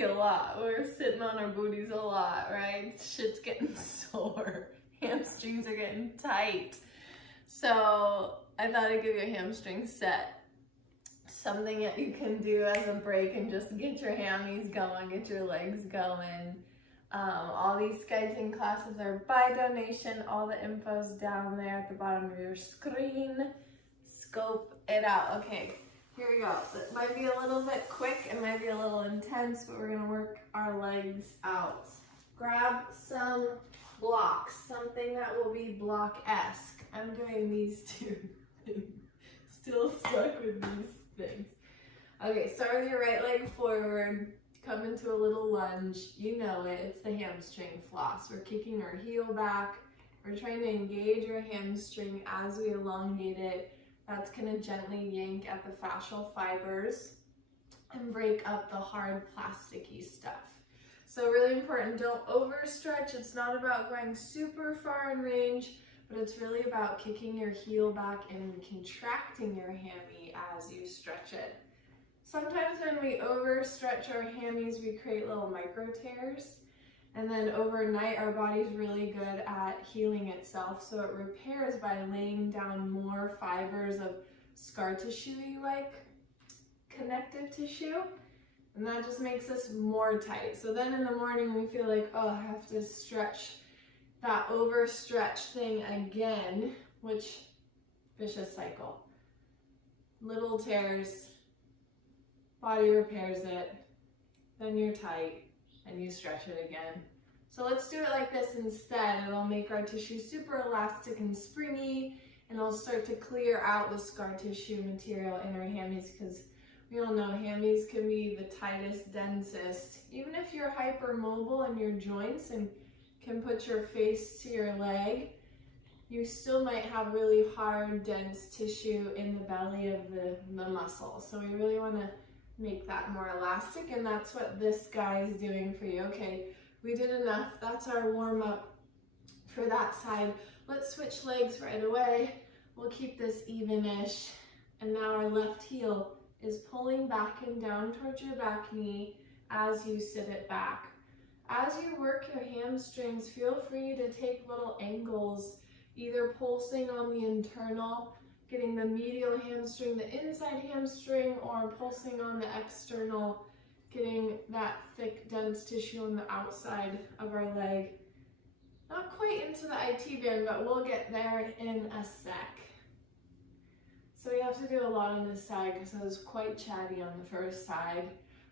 booty a lot. We're sitting on our booties a lot, right? Shit's getting sore. Hamstrings are getting tight. So I thought I'd give you a hamstring set. Something that you can do as a break and just get your hammies going, get your legs going. All these skeleton classes are by donation. All the info's down there at the bottom of your screen. Scope it out. Okay, here we go. It might be a little bit quick, it might be a little intense, but we're gonna work our legs out. Grab some blocks, something that will be block-esque. I'm doing these two things. Still stuck with these things. Okay, start with your right leg forward. Come into a little lunge. You know it, it's the hamstring floss. We're kicking our heel back. We're trying to engage our hamstring as we elongate it. That's gonna gently yank at the fascial fibers and break up the hard plasticky stuff. So really important, don't overstretch. It's not about going super far in range, but it's really about kicking your heel back and contracting your hammy as you stretch it. Sometimes when we overstretch our hammies, we create little micro tears. And then overnight, our body's really good at healing itself. So it repairs by laying down more fibers of scar tissue like connective tissue. And that just makes us more tight. So then in the morning, we feel like, oh, I have to stretch that overstretch thing again, which vicious cycle. Little tears. Body repairs it, then you're tight, and you stretch it again. So let's do it like this instead. It'll make our tissue super elastic and springy, and it'll start to clear out the scar tissue material in our hammies, because we all know hammies can be the tightest, densest. Even if you're hypermobile in your joints and can put your face to your leg, you still might have really hard, dense tissue in the belly of the muscle. So we really want to make that more elastic, and that's what this guy is doing for you. Okay, we did enough. That's our warm-up for that side. Let's switch legs right away. We'll keep this even-ish. And now our left heel is pulling back and down towards your back knee as you sit it back. As you work your hamstrings, feel free to take little angles, either pulsing on the internal, getting the medial hamstring, the inside hamstring, or pulsing on the external, getting that thick, dense tissue on the outside of our leg. Not quite into the IT band, but we'll get there in a sec. So we have to do a lot on this side because I was quite chatty on the first side.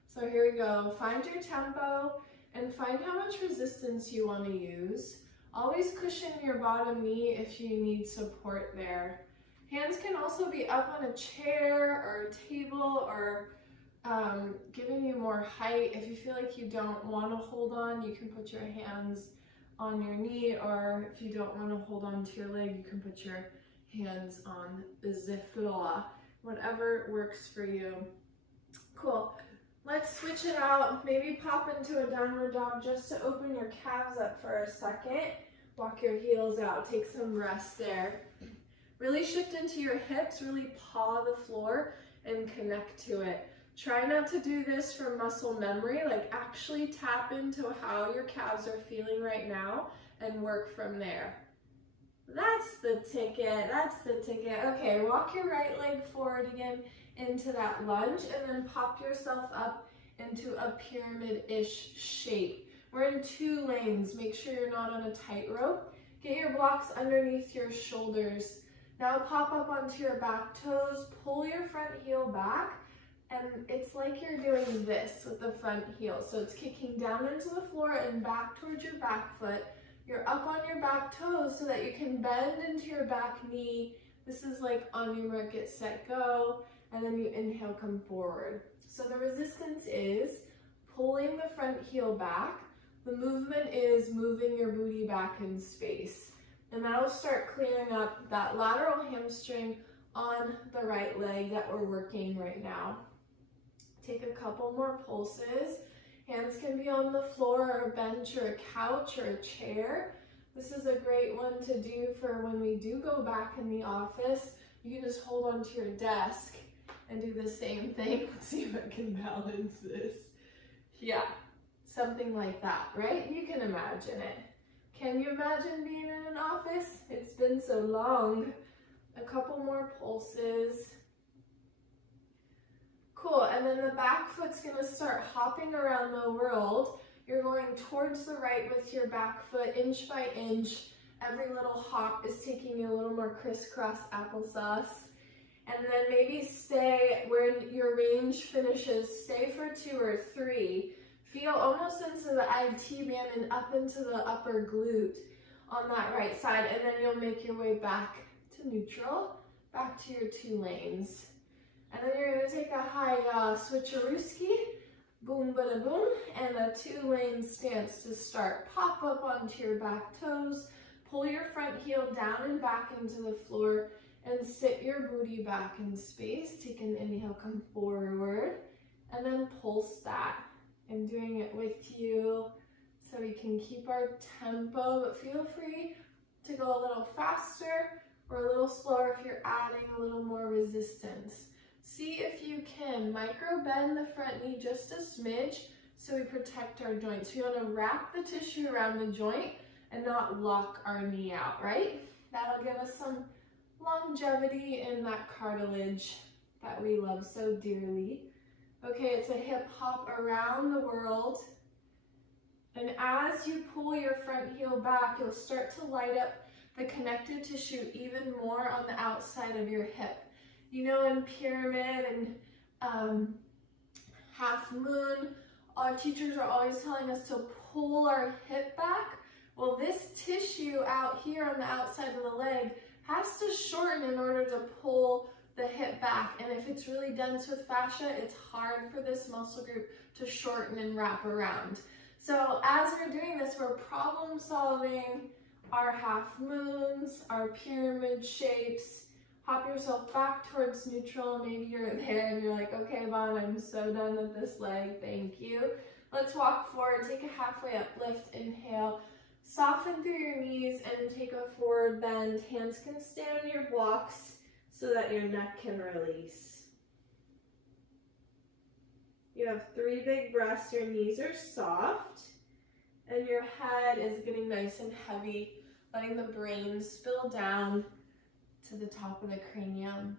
So here we go. Find your tempo and find how much resistance you want to use. Always cushion your bottom knee if you need support there. Hands can also be up on a chair or a table, or giving you more height. If you feel like you don't want to hold on, you can put your hands on your knee, or if you don't want to hold on to your leg, you can put your hands on the floor. Whatever works for you. Cool. Let's switch it out. Maybe pop into a downward dog just to open your calves up for a second. Walk your heels out. Take some rest there. Really shift into your hips, really paw the floor and connect to it. Try not to do this for muscle memory, like actually tap into how your calves are feeling right now and work from there. That's the ticket, that's the ticket. Okay, walk your right leg forward again into that lunge and then pop yourself up into a pyramid-ish shape. We're in 2 lanes, make sure you're not on a tightrope. Get your blocks underneath your shoulders. Now pop up onto your back toes, pull your front heel back, and it's like you're doing this with the front heel. So it's kicking down into the floor and back towards your back foot. You're up on your back toes so that you can bend into your back knee. This is like on your mark, get set, go, and then you inhale, come forward. So the resistance is pulling the front heel back. The movement is moving your booty back in space. And that'll start clearing up that lateral hamstring on the right leg that we're working right now. Take a couple more pulses. Hands can be on the floor or a bench or a couch or a chair. This is a great one to do for when we do go back in the office. You can just hold onto your desk and do the same thing. Let's see if I can balance this. Yeah, something like that, right? You can imagine it. Can you imagine being in an office? It's been so long. A couple more pulses. Cool, and then the back foot's gonna start hopping around the world. You're going towards the right with your back foot, inch by inch. Every little hop is taking you a little more crisscross applesauce. And then maybe stay where your range finishes, stay for 2 or 3. Feel almost into the IT band and up into the upper glute on that right side. And then you'll make your way back to neutral, back to your 2 lanes. And then you're gonna take a high switcherooski, boom, bada boom, and a 2-lane stance to start. Pop up onto your back toes, pull your front heel down and back into the floor, and sit your booty back in space. Take an inhale, come forward, and then pulse that. I'm doing it with you so we can keep our tempo, but feel free to go a little faster or a little slower if you're adding a little more resistance. See if you can micro bend the front knee just a smidge so we protect our joints. We want to wrap the tissue around the joint and not lock our knee out, right? That'll give us some longevity in that cartilage that we love so dearly. Okay, it's a hip hop around the world. And as you pull your front heel back, you'll start to light up the connective tissue even more on the outside of your hip. You know, in pyramid and half moon, our teachers are always telling us to pull our hip back. Well, this tissue out here on the outside of the leg has to shorten in order to pull the hip back. And if it's really dense with fascia, it's hard for this muscle group to shorten and wrap around. So as we're doing this, we're problem solving our half moons, our pyramid shapes. Hop yourself back towards neutral. Maybe you're there and you're like, okay, Vaughn, I'm so done with this leg, thank you. Let's walk forward, take a halfway uplift, inhale. Soften through your knees and take a forward bend. Hands can stay on your blocks so that your neck can release. You have 3 big breaths, your knees are soft, and your head is getting nice and heavy, letting the brain spill down to the top of the cranium.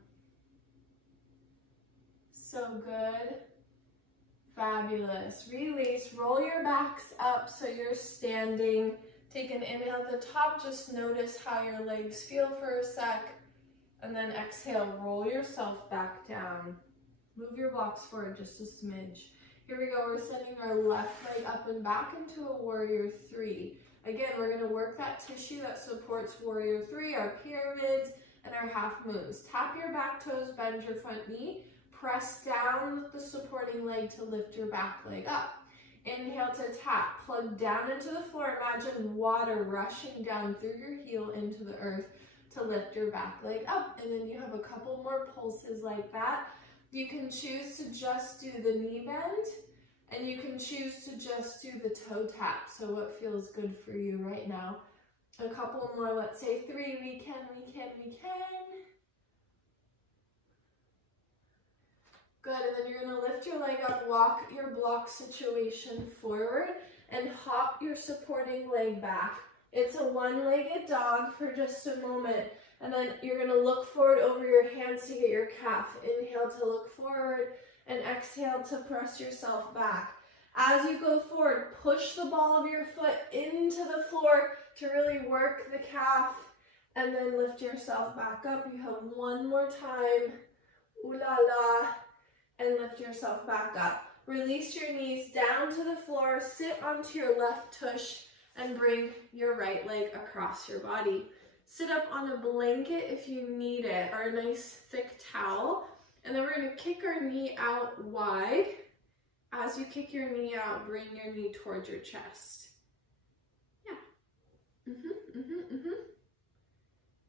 So good. Fabulous. Release, roll your backs up so you're standing. Take an inhale at the top, just notice how your legs feel for a sec, and then exhale, roll yourself back down. Move your blocks forward just a smidge. Here we go, we're sending our left leg up and back into a warrior 3. Again, we're gonna work that tissue that supports warrior 3, our pyramids, and our half moons. Tap your back toes, bend your front knee, press down with the supporting leg to lift your back leg up. Inhale to tap, plug down into the floor. Imagine water rushing down through your heel into the earth to lift your back leg up. And then you have a couple more pulses like that. You can choose to just do the knee bend, and you can choose to just do the toe tap. So what feels good for you right now? A couple more, let's say 3, we can. Good, and then you're gonna lift your leg up, walk your block situation forward, and hop your supporting leg back. It's a one-legged dog for just a moment, and then you're gonna look forward over your hands to get your calf. Inhale to look forward, and exhale to press yourself back. As you go forward, push the ball of your foot into the floor to really work the calf, and then lift yourself back up. You have one more time. Ooh la la. And lift yourself back up. Release your knees down to the floor, sit onto your left tush, and bring your right leg across your body. Sit up on a blanket if you need it, or a nice thick towel. And then we're gonna kick our knee out wide. As you kick your knee out, bring your knee towards your chest. Yeah.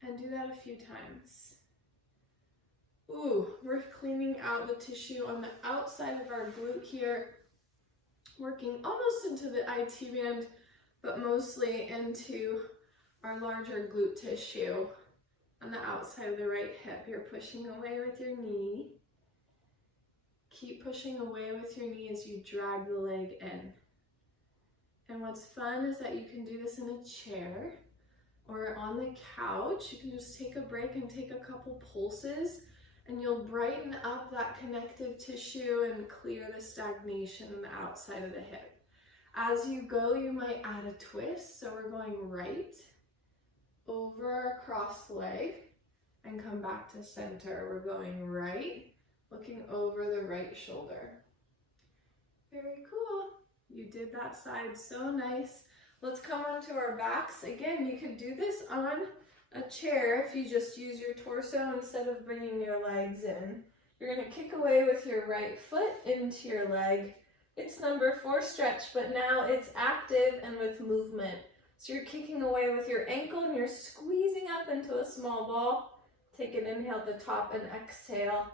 And do that a few times. Ooh, we're cleaning out the tissue on the outside of our glute here, working almost into the IT band, but mostly into our larger glute tissue on the outside of the right hip. You're pushing away with your knee. Keep pushing away with your knee as you drag the leg in. And what's fun is that you can do this in a chair or on the couch. You can just take a break and take a couple pulses, and you'll brighten up that connective tissue and clear the stagnation on the outside of the hip. As you go, you might add a twist. So we're going right, over, across the leg, and come back to center. We're going right, looking over the right shoulder. Very cool. You did that side so nice. Let's come onto our backs. Again, you could do this on a chair if you just use your torso instead of bringing your legs in. You're going to kick away with your right foot into your leg. It's number 4 stretch, but now it's active and with movement. So you're kicking away with your ankle and you're squeezing up into a small ball. Take an inhale at the top and exhale.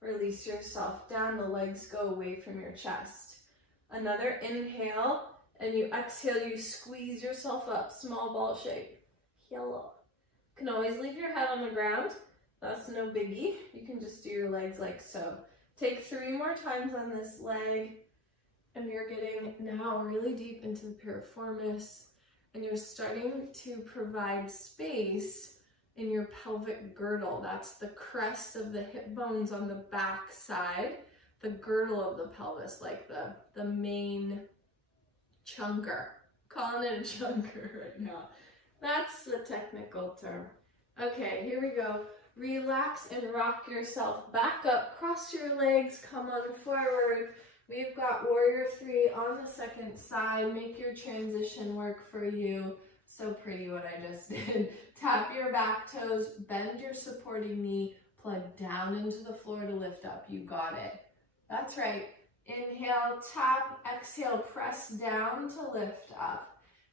Release yourself down. The legs go away from your chest. Another inhale, and you exhale, you squeeze yourself up, small ball shape. Hello. You can always leave your head on the ground. That's no biggie. You can just do your legs like so. Take 3 more times on this leg, and you're getting now really deep into the piriformis, and you're starting to provide space in your pelvic girdle. That's the crest of the hip bones on the back side, the girdle of the pelvis, like the main chunker. Calling it a chunker right now. That's the technical term. Okay, here we go. Relax and rock yourself back up. Cross your legs, come on forward. We've got warrior 3 on the second side. Make your transition work for you. So pretty what I just did. Tap your back toes, bend your supporting knee, plug down into the floor to lift up. You got it. That's right. Inhale, tap, exhale, press down to lift up.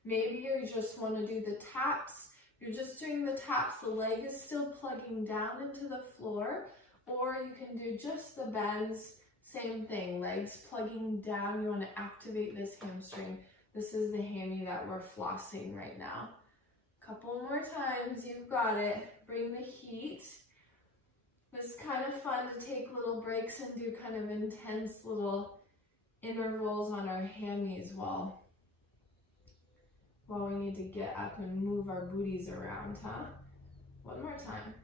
Maybe you just want to do the taps. You're just doing the taps. The leg is still plugging down into the floor, or you can do just the bends. Same thing, legs plugging down. You want to activate this hamstring. This is the hammy that we're flossing right now. Couple more times, you've got it. Bring the heat. It's kind of fun to take little breaks and do kind of intense little intervals on our hammies while we need to get up and move our booties around, huh? One more time.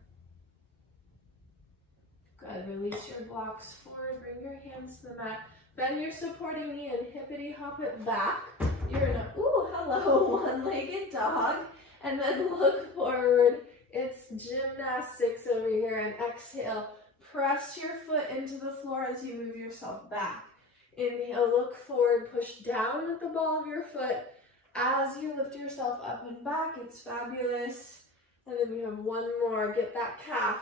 Good, release your blocks forward, bring your hands to the mat. Bend your supporting knee and hippity hop it back. You're in a, ooh, hello, one-legged dog. And then look forward. It's gymnastics over here, and exhale. Press your foot into the floor as you move yourself back. Inhale, look forward, push down with the ball of your foot. As you lift yourself up and back, it's fabulous. And then we have one more. Get that calf.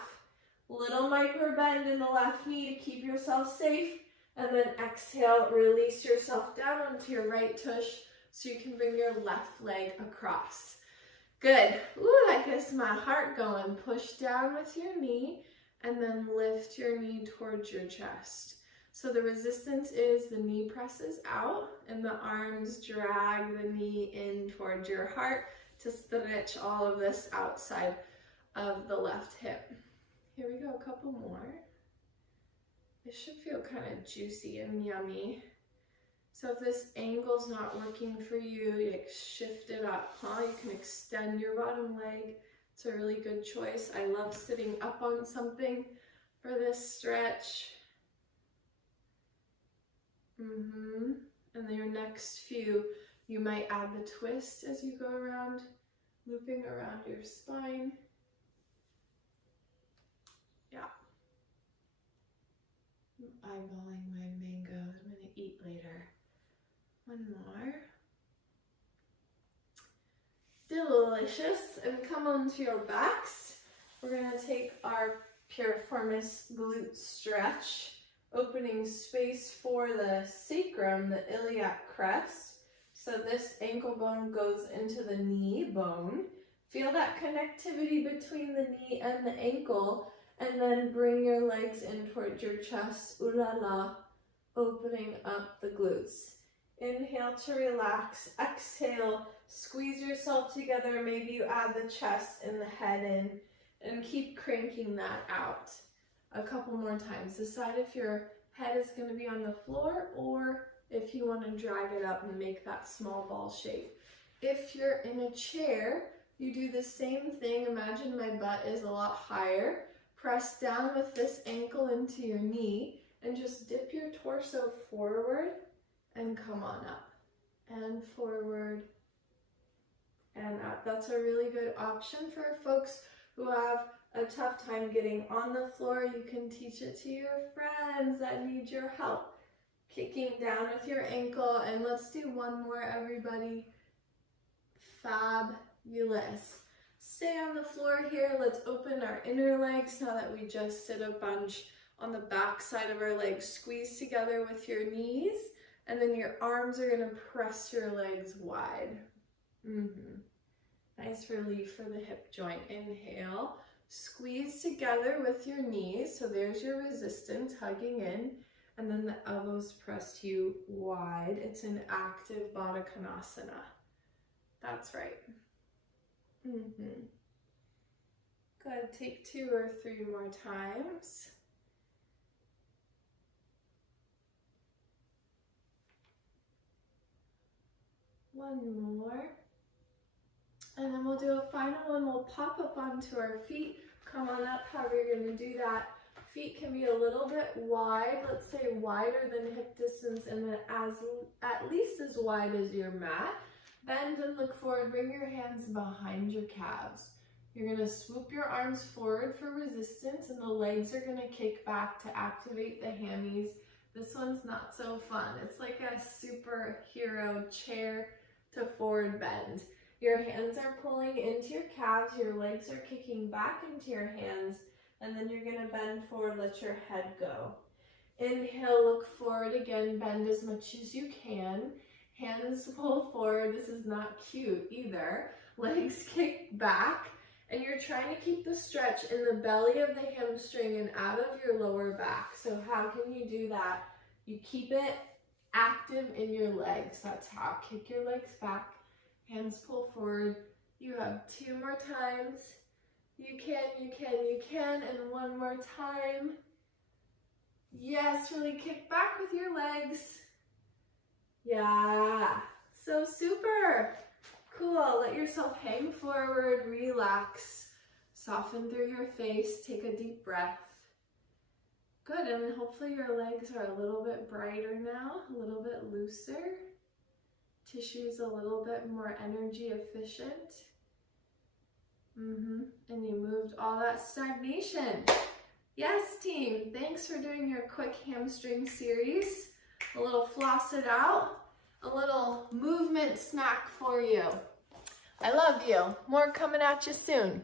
Little micro bend in the left knee to keep yourself safe. And then exhale, release yourself down onto your right tush so you can bring your left leg across. Good. Ooh, that gets my heart going. Push down with your knee and then lift your knee towards your chest. So the resistance is the knee presses out and the arms drag the knee in towards your heart to stretch all of this outside of the left hip. Here we go, a couple more. This should feel kind of juicy and yummy. So if this angle's not working for you, you shift it up, huh? You can extend your bottom leg. It's a really good choice. I love sitting up on something for this stretch. And then your next few, you might add the twist as you go around, looping around your spine. Yeah. I'm eyeballing my mangoes. I'm going to eat later. One more. Delicious. And come onto your backs. We're going to take our piriformis glute stretch, opening space for the sacrum, the iliac crest. So this ankle bone goes into the knee bone. Feel that connectivity between the knee and the ankle, and then bring your legs in towards your chest. Ooh la la, opening up the glutes. Inhale to relax. Exhale, squeeze yourself together. Maybe you add the chest and the head in, and keep cranking that out. A couple more times. Decide if you're head is going to be on the floor, or if you want to drag it up and make that small ball shape. If you're in a chair, you do the same thing. Imagine my butt is a lot higher. Press down with this ankle into your knee and just dip your torso forward and come on up. And forward and up. That's a really good option for folks who have a tough time getting on the floor. You can teach it to your friends that need your help. Kicking down with your ankle, and let's do one more, everybody. Fabulous. Stay on the floor here. Let's open our inner legs now that we just did a bunch on the back side of our legs. Squeeze together with your knees, and then your arms are going to press your legs wide. Nice relief for the hip joint. Inhale. Squeeze together with your knees. So there's your resistance hugging in. And then the elbows press you wide. It's an active Baddha Konasana. That's right. Good. Take 2 or 3 more times. One more. And then we'll do a final one. We'll pop up onto our feet. Come on up, however you're going to do that. Feet can be a little bit wide, let's say wider than hip distance, and then at least as wide as your mat. Bend and look forward. Bring your hands behind your calves. You're going to swoop your arms forward for resistance, and the legs are going to kick back to activate the hammies. This one's not so fun. It's like a superhero chair to forward bend. Your hands are pulling into your calves, your legs are kicking back into your hands, and then you're going to bend forward, let your head go. Inhale, look forward again, bend as much as you can. Hands pull forward. This is not cute either. Legs kick back, and you're trying to keep the stretch in the belly of the hamstring and out of your lower back. So how can you do that? You keep it active in your legs. That's how. Kick your legs back. Hands pull forward. You have 2 more times. You can, and one more time. Yes, really kick back with your legs. Yeah, so super. Cool, let yourself hang forward, relax. Soften through your face, take a deep breath. Good, and hopefully your legs are a little bit brighter now, a little bit looser. Tissue's a little bit more energy efficient. And you moved all that stagnation. Yes, team, thanks for doing your quick hamstring series. A little floss it out, a little movement snack for you. I love you. More coming at you soon.